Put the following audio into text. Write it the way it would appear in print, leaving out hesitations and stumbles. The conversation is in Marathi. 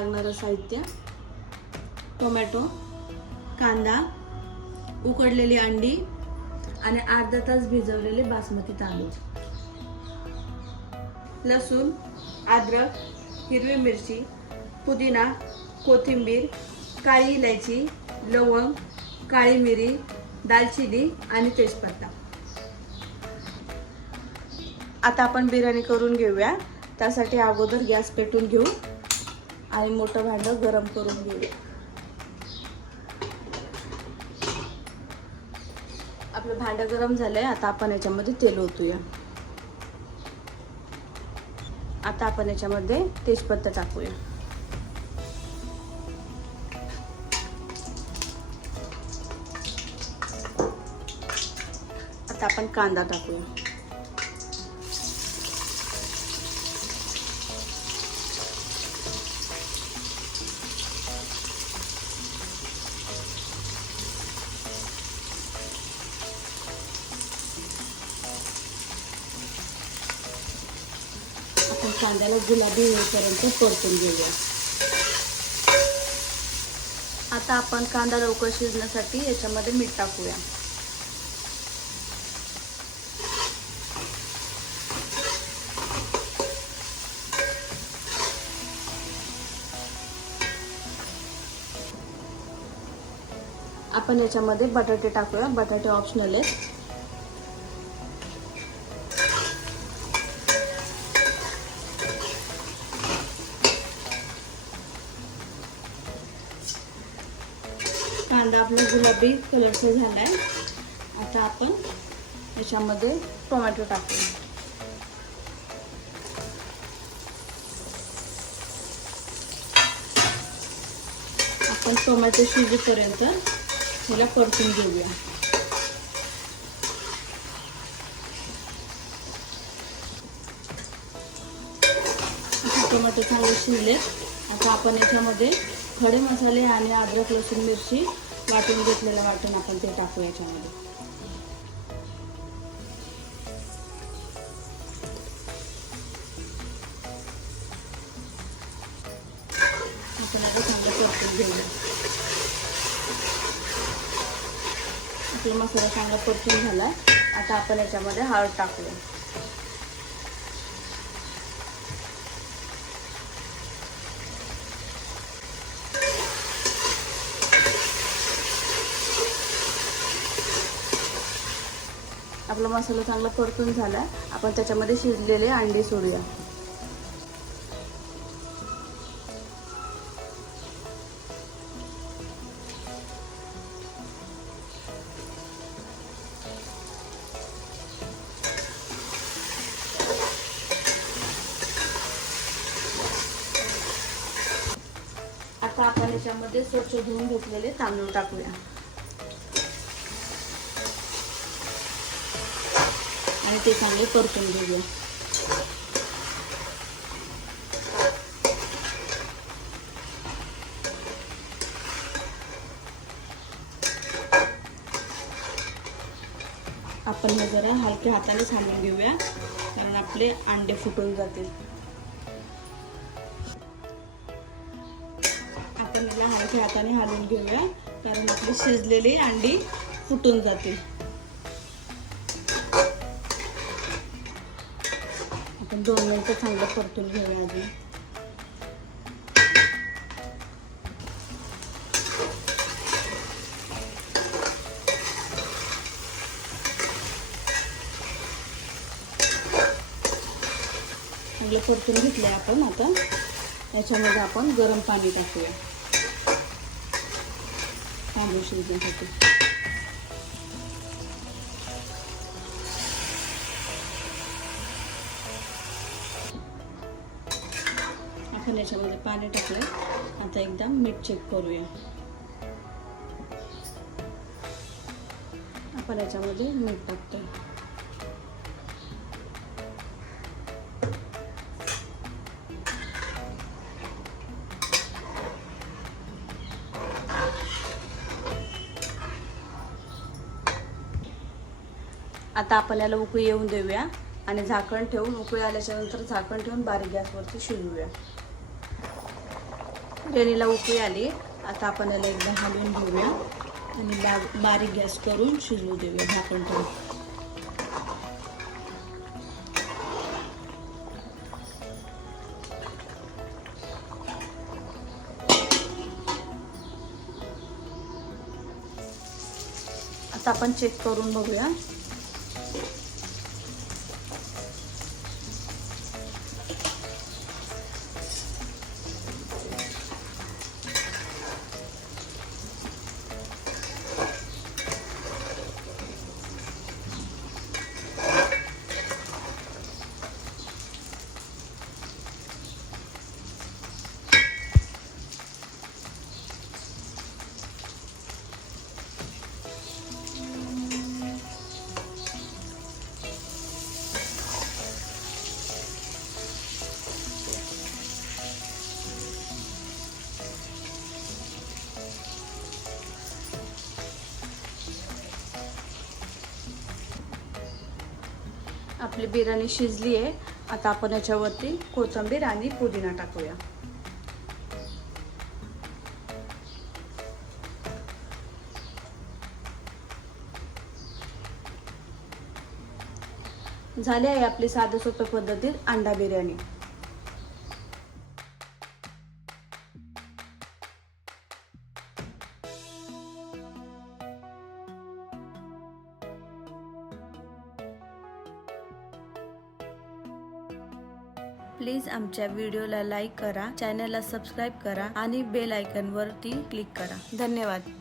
लागणारं साहित्य: टोमॅटो, कांदा, उकडलेली अंडी आणि अर्धा तास भिजवलेले बासमती तांदूळ, लसूण, अद्रक, हिरवी मिरची, पुदिना, कोथिंबीर, काळी इलायची, लवंग, काळी मिरी, दालचिनी आणि तेजपत्ता. आता आपण बिर्याणी करून घेऊया. त्यासाठी अगोदर गॅस पेटवून घेऊ आणि मोठं भांडं गरम करून घेऊया. आपलं भांडं गरम झालंय. आता आपण याच्यामध्ये तेल ओतूया. आता आपण याच्यामध्ये तेजपत्ता टाकूया. आता आपण कांदा टाकूया. आपण कांद्याला गुलाबी होईपर्यंत परतून घेऊया. आता आपण कांदा लवकर शिजण्यासाठी याच्यामध्ये मीठ टाकूया. आपण याच्यामध्ये बटाटे टाकूया. बटाटे ऑप्शनल आहेत. कांदा आपला गुलाबी कलरचा झालाय. आता आपण याच्यामध्ये टोमॅटो टाकूया. आपण टोमॅटो शिजेपर्यंत हिला परतून घेऊया. टोमॅटो चांगले शिजले. आता आपण याच्यामध्ये खडे मसाले आणि अद्रक, लसूण, मिरची वाटून घेतलेलं वाटून आपण ते टाकू याच्यामध्ये. आपण चांगलं परतून घेऊया. आपला मसाला चांगला परतून झालाय. आता आपण याच्यामध्ये हळद टाकूया. आपला मसाला चांगला परतून झाला. आपण त्याच्यामध्ये शिजलेले अंडी सोडूया. आता आपण याच्यामध्ये स्वच्छ धुवून घेतलेले तांदूळ टाकूया आणि ते चांगले परतून घेऊया. आपण हे जरा हलक्या हाताने सांडून घेऊया, कारण आपले अंडे फुटून जातील. आपण याला हलक्या हाताने हलवून घेऊया, कारण आपली शिजलेली अंडी फुटून जातील. आपण 2 मिनिटं चांगलं परतून घेऊया आधी. चांगलं परतून घेतले आपण. आता याच्यामध्ये आपण गरम पाणी टाकूया तांदूळ शिजण्यासाठी. आपण याच्यामध्ये पाणी टाकलं. आता एकदा मीठ चेक करूया. आपण याच्यामध्ये मीठ टाकतोय. आता आपण याला उकळी येऊन देऊया आणि झाकण ठेवून उकळी आल्याच्या नंतर झाकण ठेवून बारीक गॅसवरती शिजवूया. बिर्याणीला उकळी आली. आता आपण याला एकदा हलवून घेऊया आणि बारीक गॅस करून शिजवू देऊया झाकण ठेवून. आता आपण चेक करून बघूया. आपली बिर्याणी शिजली आहे. आता आपण याच्यावरती कोथिंबीर आणि पुदिना टाकूया. झाली आहे आपली साध्या सोप्या पद्धतीत अंडा बिर्याणी. प्लीज आमच्या व्हिडिओला लाईक करा, चॅनलला सबस्क्राईब करा आणि बेल आयकॉन वरती क्लिक करा. धन्यवाद.